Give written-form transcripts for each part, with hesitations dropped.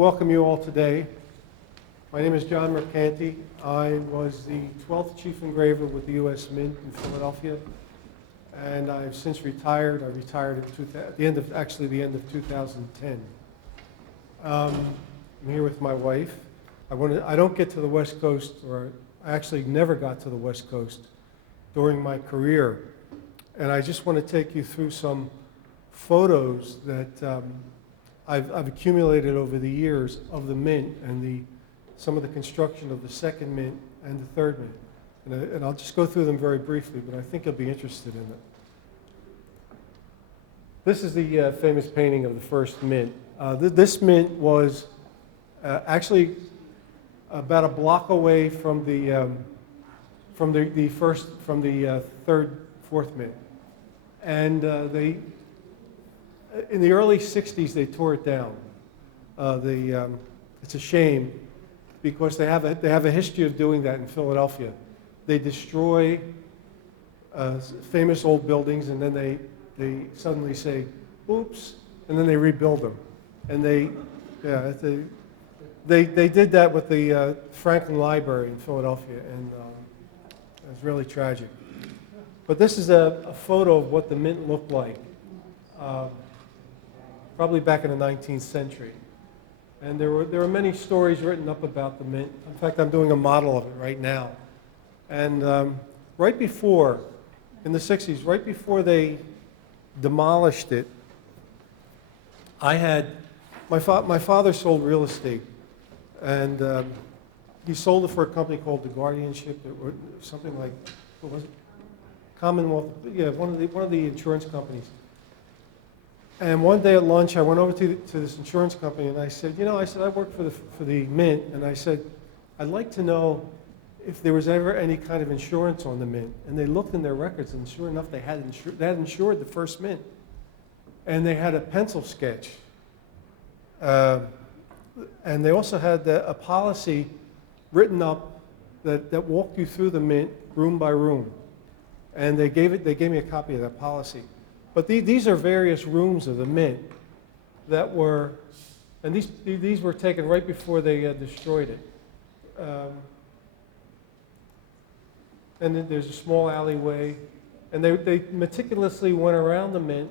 welcome you all today. My name is John Mercanti. I was the 12th Chief Engraver with the U.S. Mint in Philadelphia, and I've since retired. I retired at the end of 2010. I'm here with my wife. I don't get to the West Coast, or I actually never got to the West Coast during my career, and I just want to take you through some photos that I've accumulated over the years of the Mint and some of the construction of the second Mint and the third Mint. And I'll just go through them very briefly, but I think you'll be interested in it. This is the famous painting of the first Mint. This Mint was actually about a block away from the fourth Mint, and in the early '60s they tore it down. It's a shame because they have a history of doing that in Philadelphia. They destroy famous old buildings, and then they suddenly say, "Oops," and then they rebuild them. And they did that with the Franklin Library in Philadelphia, and it's really tragic. But this is a photo of what the Mint looked like, probably back in the 19th century. And there were many stories written up about the Mint. In fact, I'm doing a model of it right now. And right before, in the 60s, right before they demolished it, my father sold real estate. And he sold it for a company called The Guardianship, or something like, what was it? Commonwealth, yeah, one of the insurance companies. And one day at lunch, I went over to this insurance company, and I said, I work for the Mint, and I said, I'd like to know if there was ever any kind of insurance on the Mint. And they looked in their records, and sure enough, they had insured the first Mint. And they had a pencil sketch. And they also had a policy written up that walked you through the Mint room by room. And they gave me a copy of that policy. But these are various rooms of the Mint that were, and these were taken right before they destroyed it. And then there's a small alleyway, and they meticulously went around the Mint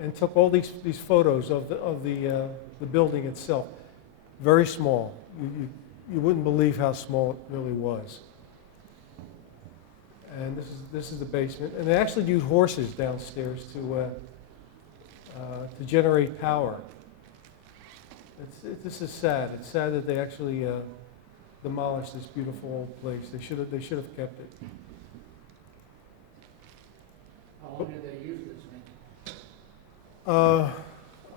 and took all these photos of the building itself. Very small. You wouldn't believe how small it really was. And this is the basement. And they actually used horses downstairs to generate power. This is sad. It's sad that they actually demolished this beautiful old place. They should have kept it. How long did they use this Mint?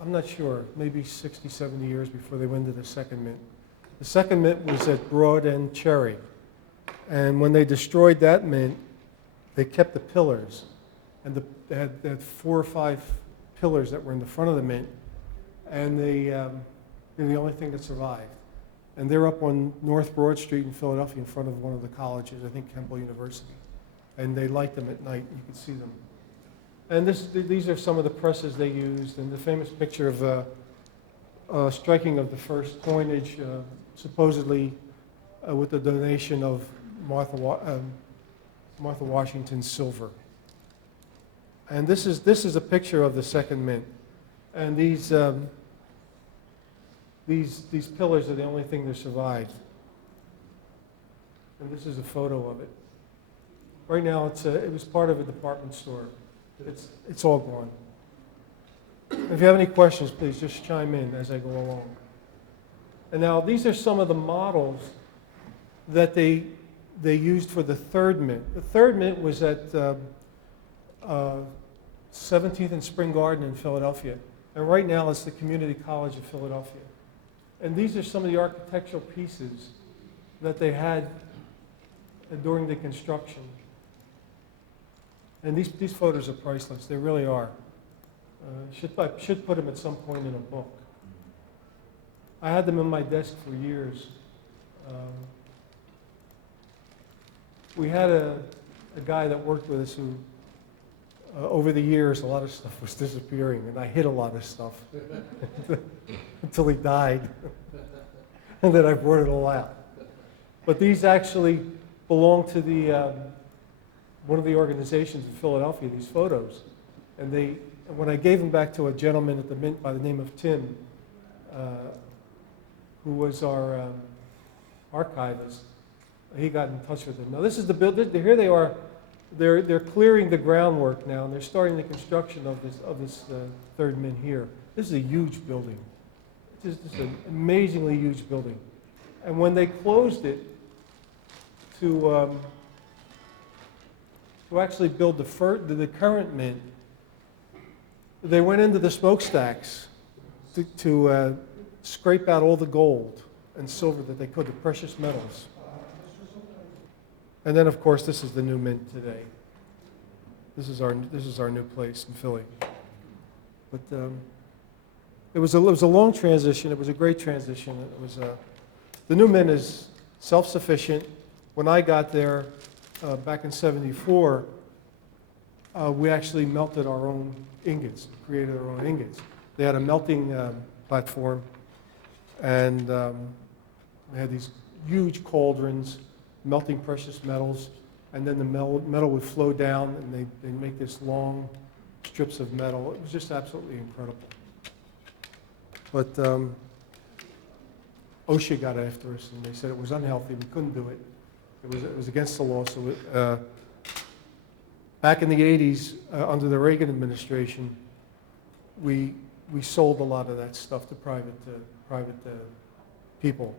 I'm not sure. Maybe 60, 70 years before they went to the second Mint. The second Mint was at Broad and Cherry. And when they destroyed that Mint, they kept the pillars. And they had 4 or 5 pillars that were in the front of the Mint. And they're the only thing that survived. And they're up on North Broad Street in Philadelphia in front of one of the colleges, I think Temple University. And they light them at night. You can see them. And these are some of the presses they used. And the famous picture of striking of the first coinage, supposedly with the donation of Martha Washington's silver. And this is a picture of the second Mint. And these pillars are the only thing that survived. And this is a photo of it. Right now, it was part of a department store. It's all gone. If you have any questions, please just chime in as I go along. And now these are some of the models that they used for the third Mint. The third Mint was at 17th and Spring Garden in Philadelphia. And right now it's the Community College of Philadelphia. And these are some of the architectural pieces that they had during the construction. And these photos are priceless. They really are. I should put them at some point in a book. I had them in my desk for years. We had a guy that worked with us who over the years, a lot of stuff was disappearing, and I hid a lot of stuff until he died, and then I brought it all out. But these actually belong to one of the organizations in Philadelphia, these photos. And when I gave them back to a gentleman at the Mint by the name of Tim, who was our archivist, he got in touch with them. Now this is the build. Here they are. They're clearing the groundwork now, and they're starting the construction of this third Mint here. This is a huge building. This is an amazingly huge building. And when they closed it to actually build the current Mint, they went into the smokestacks to scrape out all the gold and silver that they could, the precious metals. And then, of course, this is the new Mint today. This is our new place in Philly. But it was a long transition. It was a great transition. It was the new Mint is self-sufficient. When I got there back in '74, we actually melted our own ingots, created our own ingots. They had a melting platform, and they had these huge cauldrons melting precious metals, and then the metal would flow down, and they'd make this long strips of metal. It was just absolutely incredible. But OSHA got after us, and they said it was unhealthy. We couldn't do it. It was against the law. So back in the '80s, under the Reagan administration, we sold a lot of that stuff to private people.